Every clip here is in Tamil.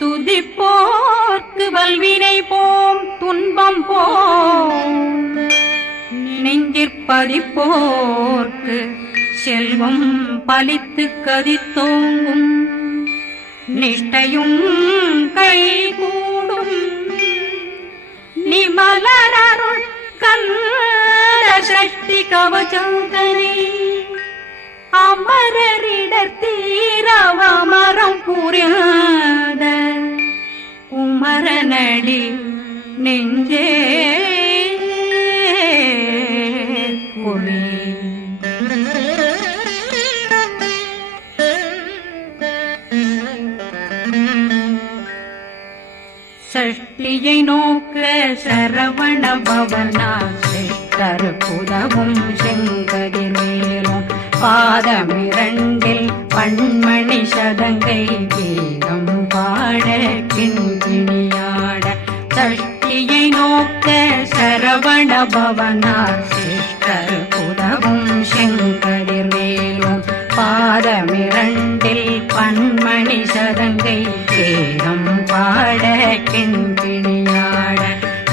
துதிப்போர்க்கு வல்வினை போம் துன்பம் போம் நெஞ்சிற்பதிப்போர்க்கு செல்வம் பலித்து கதித்தோங்கும் நிஷ்டையும் கைகூடும் நிமலரருள் கந்த சக்தி கவசந்தனை அமரரிடத்தீரவமரம் புரியாத குமரனடி நெஞ்சே குழி சஷ்டியை நோக்க சரவண பவனா சிஷ்டர் புதவும் செங்கதிர் மேலும் பாதமிரண்டில் பண்மணி சதங்கை கீதம் பாட கிண்கிணியாட சஷ்டியை நோக்க சரவண பவனா சிஷ்டர் புதவும் செங்கதிர் மேலும் பாதமிரண்டில் பண்மணி சதங்கை கீதம் பாட கிண்கிணியாட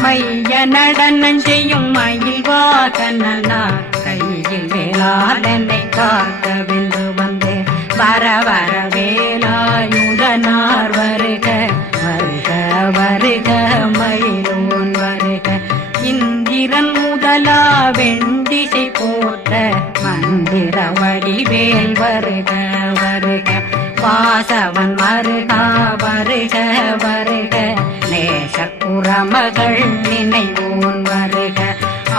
மைய நடனம் செய்யும் மயில் வாகனார் கையில் வேளாளனை காக்கவென்று வந்து வர வர வேலாயுதனார் வருக வருக வருக மயிலோன் வருக இந்திரன் முதலா வெண்டிசை போட்ட மந்திர வடிவேல் வருக வருக வாசவன் வருகா வருக வருக நேசக்குறமகள் நினைவோன் வருக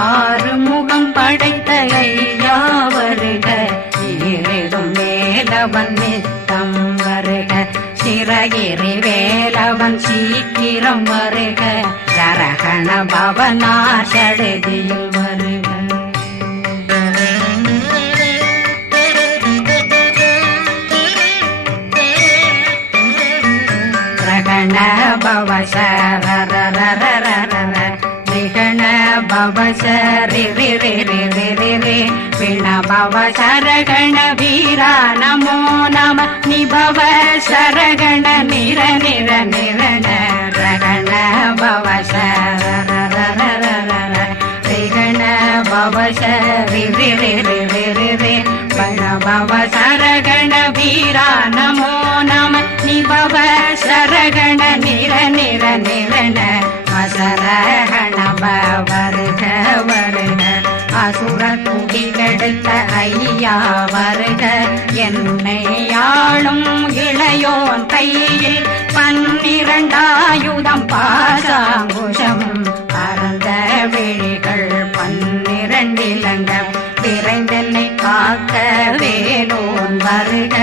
ஆறுமுகம் படைத்த ஐயா வருக ஈரிடும் வேலவன் நித்தம் வருக சிறகிரி வேலவன் சீக்கிரம் வருக சரகண பவனா சடுதியில் வருக நிகண பவசரி பிண பவ சரகண வீரா நமோ நம நிபவ சரகண நிர நிர நிரண ரகண பவசரண பவசரி பண பவ சரகண வீரா நமோ நம நிபவ சரகண நிர நிர நிரண அசரகண வருக வருக அசுர குடிகெடுத்த ஐயா வருக என்னை ஆளும் இளையோன் கையில் 12 பாசாங்குஷம் பரந்த விழிகள் 12 இலங்க விரைந்தென்னை காக்க வேலோன் வருக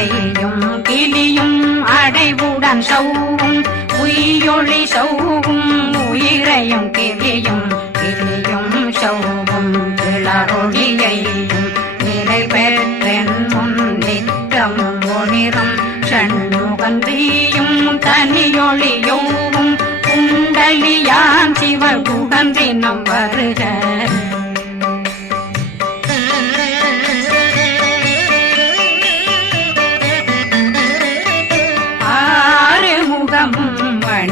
ஐயும் கிளியும் அடைவுடன் சௌவும் உயிரொளி சௌவும் உயிரையும் கிளியும் கிளியும் சௌவும் கிளரொளியையும் நிலை பெற்றென் முன் நித்தம் ஒளிரும் ஷண்முகந்தியும் தனியொளியோவும் குண்டலியான் சிவ குகந்தினம் வருக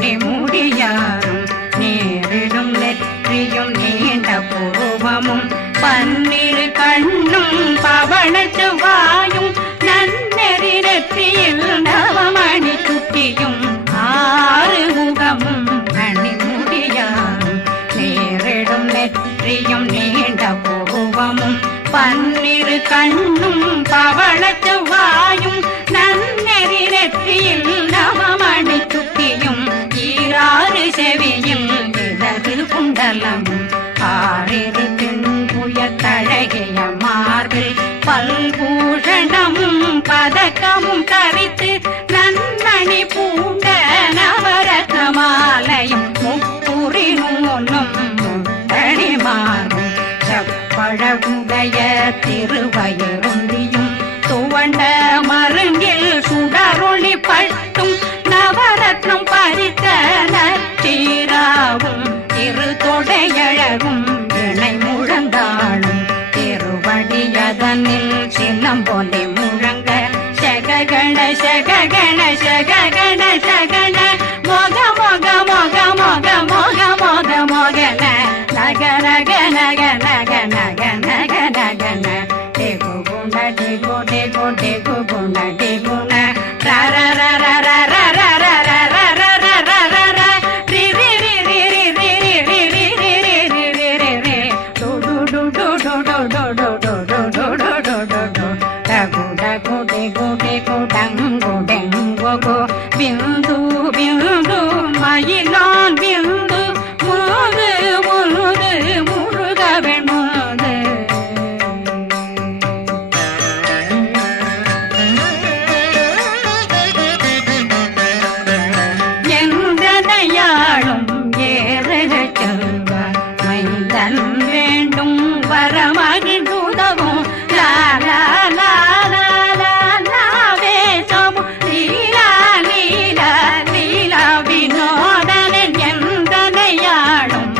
மணிமுடியாரும் நேரிடும் நெற்றியும் நீண்ட பூவமும் 12 கண்ணும் பவள செவ்வாயும் நன்னெறி நெற்றியில் நவமணி சுட்டியும் 6 முகமும் மணிமுடியாரும் நேரிடும் நெற்றியும் நீண்ட பூவமும் 12 கண்ணும் பவள செவ்வாயும் நன்னெறி நெற்றியில் நவமணி சுட்டியும் 6 செவியில் இடது குண்டலமும் 6 தின்புய தழகிய மார்பில் பல்பூஷணமும் பதக்கமும் தரித்து நன்மணி பூண்ட நவரத்ன மாலையும் முப்புரி நூலும் முத்தணிமாரும் செப்பழகுடைய திருவயருந்தியும் துவண்ட மருங்கில் சுடரொளி பட்டும் நவரத்னம் பறித்த நச்சீராவும் திருத்தொடையழகும் இணை முழந்தாளும் திருவடியதனில் சின்னம் போலே முழங்க சககண சககண சககண சகண நக நக நக நக நக நக நக ந டேகு குண டேகு டேகு டேகு குண டேகு ந ர ர ர ர ர ர ர ர ர ர ர ர ர ர ர ரி ரி ரி ரி ரி ரி ரி ரி ரி ரி ரி ரி ரி ரி ரி டு டு டு டு டு டு டு டு டு டு டு டு டு டு டு டகு டகு டேகு டேகு டங்கு டெங்கு கு பிந்து பிந்து மயிலான் பிந்து முது முது முருகவன் முது எந்தனையாளும் ஏறுக செல்வார் மைந்தன் வேண்டும் வரமகிழ்ந்துதவும் லா லா லா லா லா லாவே சமு லீலா லீலா லீலா வினோதனன் எந்தனையாளும்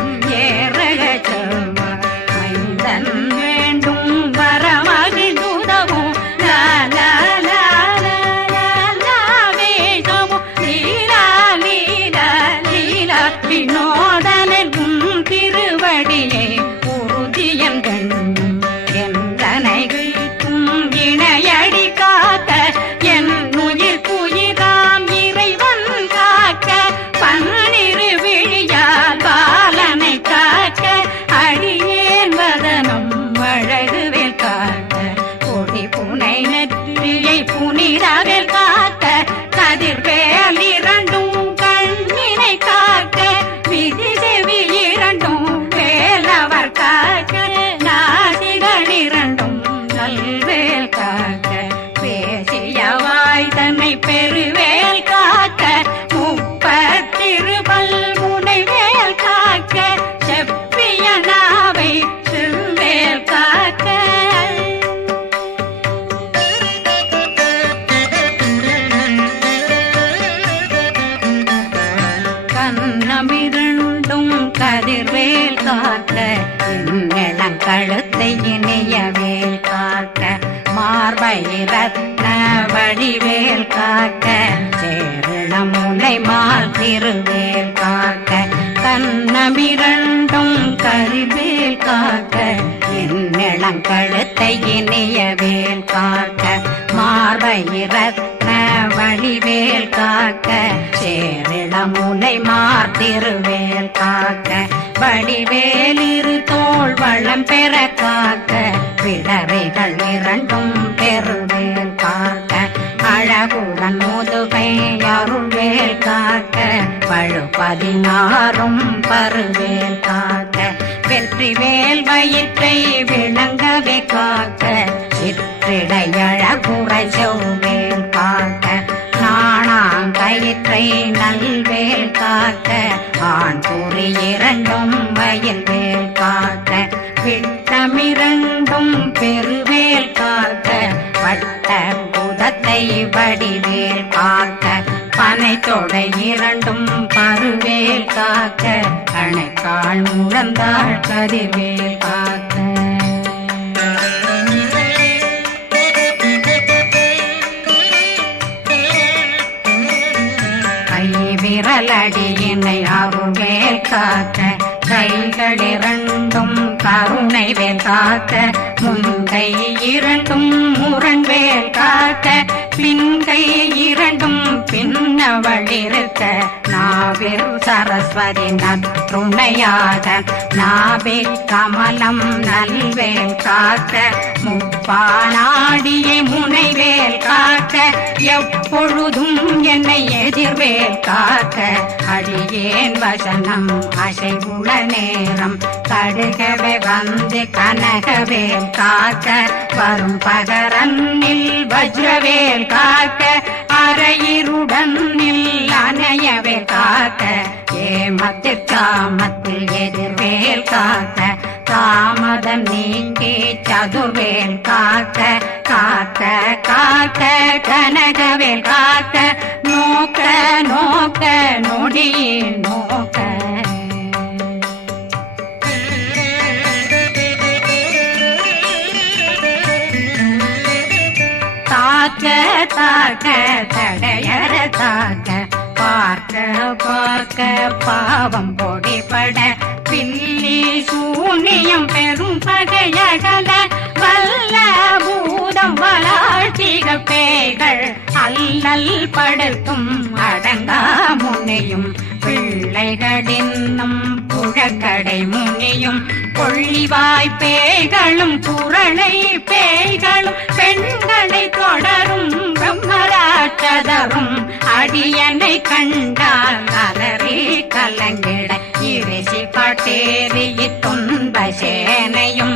ஏறுக செல்வார் மைந்தன் வேண்டும் வரமகிழ்ந்துதவும் லா லா லா லா லா லாவே சமு லீலா லீலா லீலா வினோதனன் உன் திருவடியை உறுதியன் கண்ணும் எந்தனைகளுக்கும் இணையடி காக்க என் உயிர் குயிராம் இறைவன் காக்க பன்னிரு விழியால் பாலனை காக்க அடியேன் வதனம் அழகுவேல் காக்க கொடி புனை நெற்றியை புனிதவேல் காக்க கதிர்வேல் இரண்டும் கண்ணினை காக்க விதி செவி இரண்டும் வேலவர் காக்க நாசிகள் இரண்டும் நல்வேல் காக்க பேசிய வாய் தன்னை பெருவேல் காக்க முப்பத்திருபல் முனைவேல் காக்க செப்பிய நாவை செவ்வேல் காக்க கண்ணமிரண்டும் கதிர்வேல் காக்க இளங்கழுத்தை இணையவேல் காக்க மார்பை ரத்ன வடிவேல் காக்க சேரண முனை மால் திருவேல் காக்க கண்ணமிரண்டும் கதிர்வேல் காக்க இளங்கழுத்தை இணையவேல் காக்க மார்பை ரத்ன வடிவேல் காக்க சேரிள முனை மார்த்திருவேல் காக்க வடிவேல் இரு தோள் வளம் பெற காக்க பிடரைகள் இரண்டும் பெருவேல் காக்க அழகுடன் முதுகை அருள்வேல் காக்க பழு 16 பருவேல் காக்க வெற்றிவேல் வயிற்றை விளங்கவே காக்க சிற்றிடையழகுறை செவ்வேல் காக்க நாணாங்கயிற்றை நல்வேல் காக்க ஆண் குறி இரண்டும் வயல்வேல் காக்க விட்டமிரண்டும் பெருவேல் காக்க வட்ட புதத்தை வடிவேல் காக்க பனை தொடை இரண்டும் பருவேல் காக்க கணைக்கால் முழந்தாள் கதிர்வேல் காக்க விரலடியினை அருள்வேல் காக்க கைகள் இரண்டும் கருணை வேல் காக்க முன்கை இரண்டும் முரண்வேல் காக்க பின்கை இரண்டும் பின்னவளிருக்க நாவில் சரஸ்வதி நற்றுணையாக நாவே கமலம் நல்வேல் காக்க முப்பானாடியை முனைவேல் காக்க எப்பொழுதும் என்னை எதிர்வேல் காக்க அடியேன் வசனம் அசைவுள நேரம் கடுகவே வந்து கனகவேல் காக்க வரும் பகரன்னில் வஜ்ரவேல் காக்க அரையிருடன் அணையவேல் காக்க ஏமத்தில் காமத்தில் எதிர்வேல் காக்க தாமதம் நீங்கி சதுர்வேல் காக்க காக்க காக்க கனகவேல் காக்க நோக்க நோக்க நொடியில் நோக்க தாக்க தாக்க தடையற தாக்க பார்க்க பார்க்க பாவம் பொடிபட பில்லி சூனியம் பெரும் பகையகல வல்ல பூதம் வளாழ்த்திக பேய்கள் அல்லல் படுத்தும் அடங்கா முனையும் பிள்ளைகளின்னும் புழக்கடை முனியும் கொள்ளிவாய் பேய்களும் குரளை பேய்களும் பெண்களை தொடரும் பிரம்மராட்சதரும் அடியனை கண்டால் அலறி கலங்கிட இரிசி காட்டேறி துன்ப சேனையும்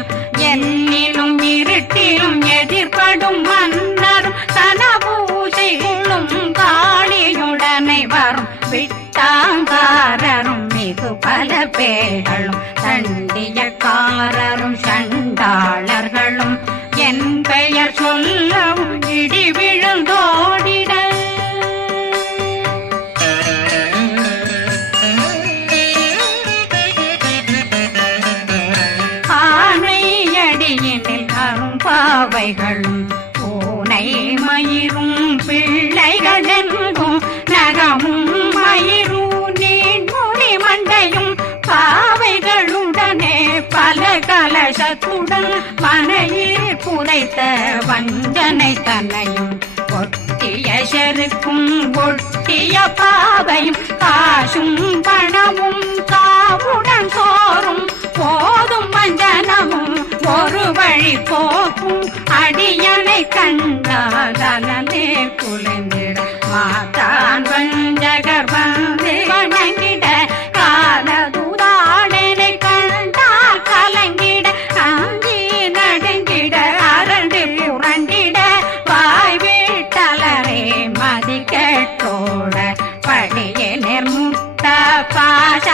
என்னிலும் இருட்டிலும் எதிர்படும் மன்னரும் தனபூசைகளும் காளியுடனை வரும் விட்டாங்காரரும் மிகு பல பேர்களும் தண்டியக்காரரும் சண்டாளர்களும் என் பெயர் சொல்லவும் இடி விழுந்தோடிட ஆனையடியினில் அரும்பாவைகளும் பூனை மயிரும் பிள்ளைகளெங்கும் நகமும் மயிரும் நீண்முடி மண்டையும் பாவைகளுடனே பல கலசத்துடன் மனையில் புதைத்த வஞ்சனை தன்னையும் ஒட்டிய செருக்கும் ஒட்டிய பாவையும் காசும் பணமும் காவுடன் சோறும் போதும் வஞ்சனமும் ஒரு வழி போக்கும் அடியனை கண்டாலே குளிர்ந்திட மாதான் வஞ்சகர் வந்து வணங்கிட காலதுதாடனை கண்டால் கலங்கிட அஞ்சி நடுங்கிட அரண்டு புரண்டிட வாய் வீட்டலரே மதி கேட்டோட படியே நிர்முட்ட பாச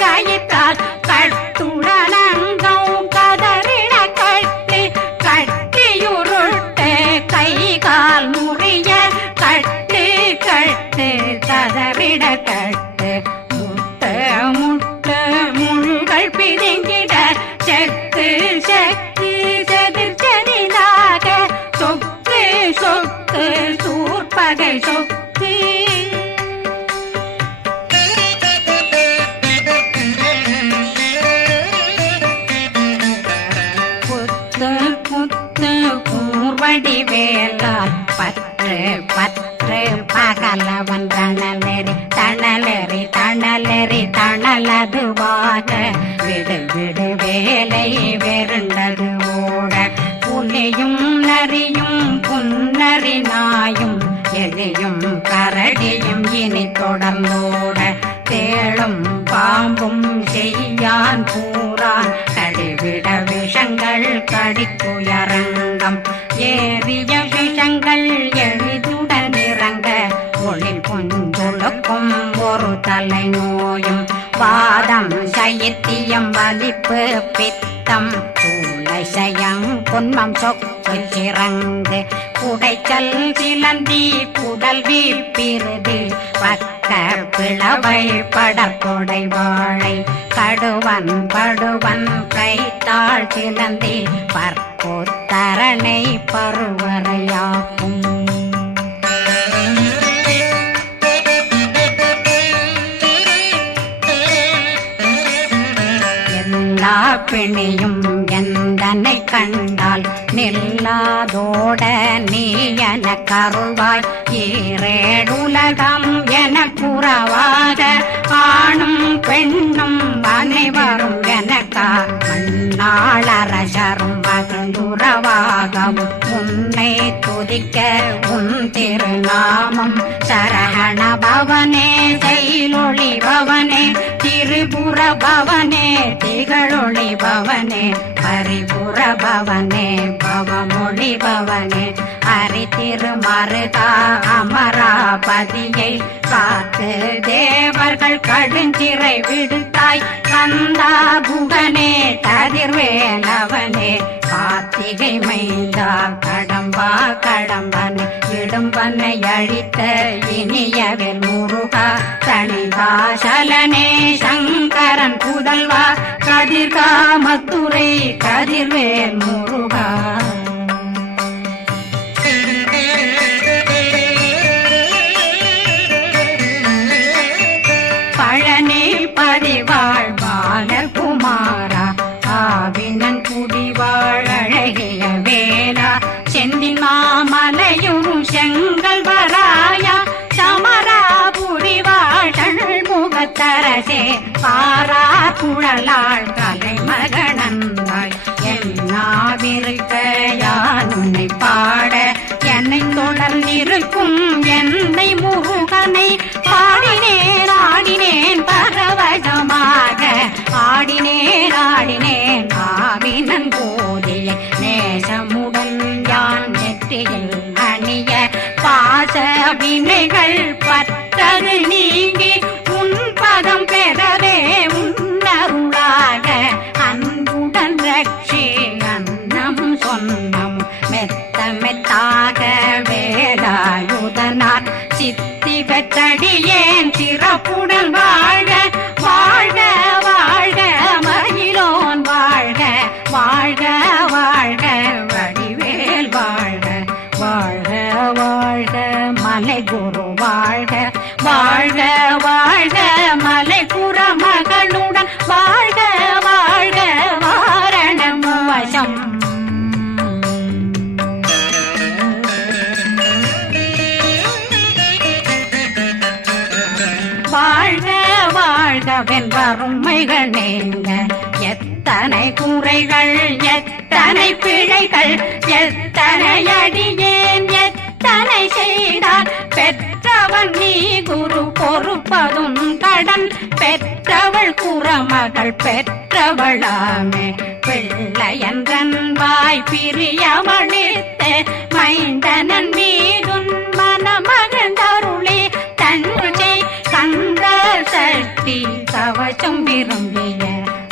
கயிற்றால் கட்டுடனங்கும் கதறிட கட்டி கட்டியுருட்டு கை கால் முறிய கட்டு கட்டு கதறிட கட்டு முட்ட முட்ட முள்கள் பிதுங்கிட செக்கு செக்கு செதிர் செதிலாக சொக்கு சொக்கு சூர்பகை சொக்கு புத்து புத்து கூர்வடி வேலால் பற்று பற்று பகலவன் தணலெறி தணலெறி தணலெறி தணலதுவாக விடு விடு வேலை வெருண்டது ஓட புலியும் நரியும் புன்னரி நாயும் எலியும் கரடியும் இனி தொடர்ந்தோட தேளும் பாம்பும் செய்யான் பூரான் கடிவிட விஷங்கள் கடித்துயரங்கம் ஏறிய விஷங்கள் எளிதுடன் இறங்க ஒளி பொஞ்சொழுக்கும் ஒரு தலை நோயும் வாதம் சைத்தியம் வலிப்பு பித்தம் சூளைசயம் பொன்மம் சொக்கு சிறங்கு குடைச்சல் சிலந்தி குடல் வீப்பிருது பக்க பிளவை படற்கொடை வாழை கடுவன் படுவன் கைத்தாள் சிலந்தி பற்போத்தரணை பருவரையாக்கும் எல்லா பிணியும் எந்தனை கண்டால் நில்லாதோட நீ என கருள்வாய் ஈரேடுலகம் என புறவாக ஆணும் பெண்ணும் அனைவரும் எனக்கா மண்ணாளரசரும் மகிழ்ந்துறவாகவும் உன்னை துதிக்க உன் திருநாமம் சரகண பவனே செயலொளி பவனே திரிபுர பவனே திகழொளி பவனே பரிபுர பவனே பவமொழி பவனே அரி திருமருகா அமராபதியை காத்து தேவர்கள் கடுஞ்சிறை விடுத்தாய் கந்தா குகனே கதிர்வேலவனே கார்த்திகை மைந்தா கடம்பா கடம்பனை இடும்பனை அழித்த இனியவில் முருகா தனிகாசலனே சங்கரன் புதல்வா கதிர்காமத்துரை கதிர்வேல் முருகா மலையுறு செங்கல் வராயா சமராபுரி வாழல் முகத்தரசே பாரா குழலாள் கலைமகனந்தாய் என்னாவிருக்க யான் உன்னை பாட என்னை தொடர்ந்திருக்கும் என்னை முருகனை பாடினேன் ஆடினேன் பரவசமாக ஆடினேன் ஆடினேன் ஆவினன் போதிய நேசமுடன் யான் நெற்றியில் அணிய பாச வினைகள் பற்றது நீங்கி உன் பதம் பெறவே உன்னருளாக அன்புடன் ரட்சி அன்னம் சொன்னம் மெத்த மெத்தாக வேலாயுதனார் சித்தி பெற்றடியேன் சிறப்புடன் வாழ்க வாழ்க வாழ்க மயிலோன் வாழ்க வாழ்க வாழ்க வடிவேல் வாழ்க வாழ்க வாழ்க மலை குரு வாழ்க வாழ்க வாழ்க மலை குற மகளுடன் வாழ்க வாழ்க வாரணம் வசம் வாழ்க வாழ்க வென்றருமைகள் நீங்க எத்தனை குறைகள் எத்தனை பிழைகள் எத்தனை அடியேன் எத்தனை செய்தார் பெற்றவன் நீ குரு பொறுப்பதும் கடன் பெற்றவள் குறமகள் பெற்றவளாமே பிள்ளையன்றன் வாய் பிரியமளித்த மைந்தனன் மீதுன் மனமகந்தருளே தன்னை கந்த சக்தி கவசம் விரும்பிய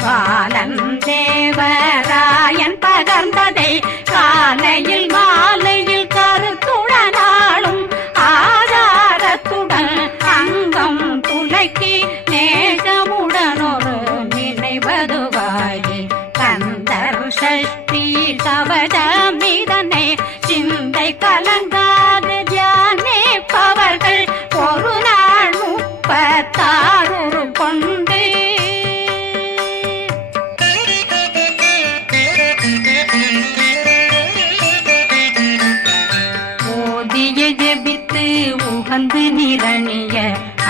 பாலன் தேவராயன் பகர்ந்ததை காலையில் மாலையில் கருத்துடனாலும் ஆதாரத்துடன் அங்கம் துலக்கி நேசமுடனொரு நினைவதுவாகி கந்தர் சஷ்டி கவசமிதனை சிந்தை கலங்காது தியானிப்பவர்கள் ஒரு நாள் 36 கொண்டு ஓதிய ஜெபித்து உகந்து நிரணிய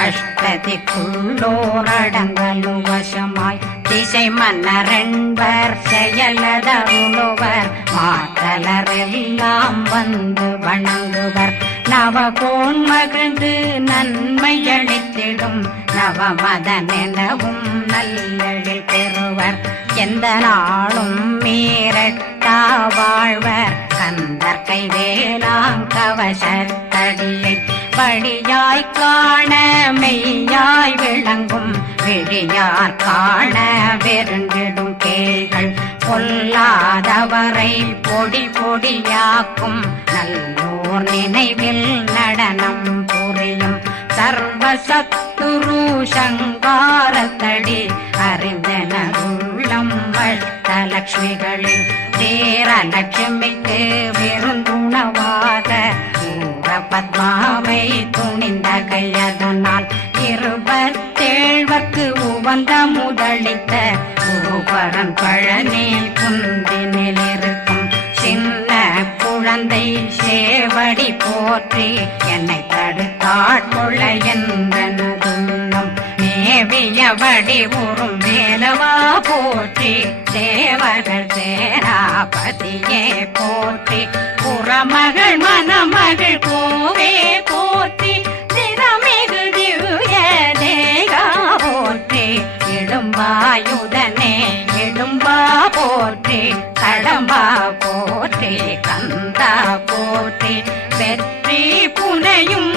அஷ்டதிக்குள்ளோரடங்கலும் வசமாய் திசை மன்னரென்பர் செயலதருளுவர் மாற்றலரெல்லாம் வந்து வணங்குவர் நவகோன் மகிழ்ந்து நன்மையளித்திடும் நவமதனெனவும் நல்லெழில் பெறுவர் எந்த நாளும் மீறட்டா வாழ்வர் கந்தர் கைவேலாம் கவசத்தடியை வழியாய் காண மெய்யாய் விளங்கும் விழியார் காண வெருண்டிடும் கேள்கள் பொல்லாதவரை பொடி பொடியாக்கும் நல்லோர் நினைவில் நடனம் புரியும் சர்வசத்துரு சங்காரத்தடி அறிந்தனருள்ளம் வட்டலட்சுமிகளில் தேரலட்சுமிக்கு விருந்துணவாக பத்மாவை துணிந்த கையதனால் 27 உவந்த முதலித்த பூபரன் பழனி குந்தினில் இருக்கும் சின்ன குழந்தை சேவடி போற்றி என்னை தடுத்தாட்கொள்ள என்றனதுள்ளம் மேவியபடி உறும் வேலவா போற்றி தேவர்கள் சேராபதியே போற்றி புறமகள் மணமகள் கோவே போற்றி திறமிகு திவ்ய தேகா போற்றி இடும்பாயுதனே இடும்பா போற்றி கடம்பா போற்றி கந்தா போற்றி வெற்றி புனையும்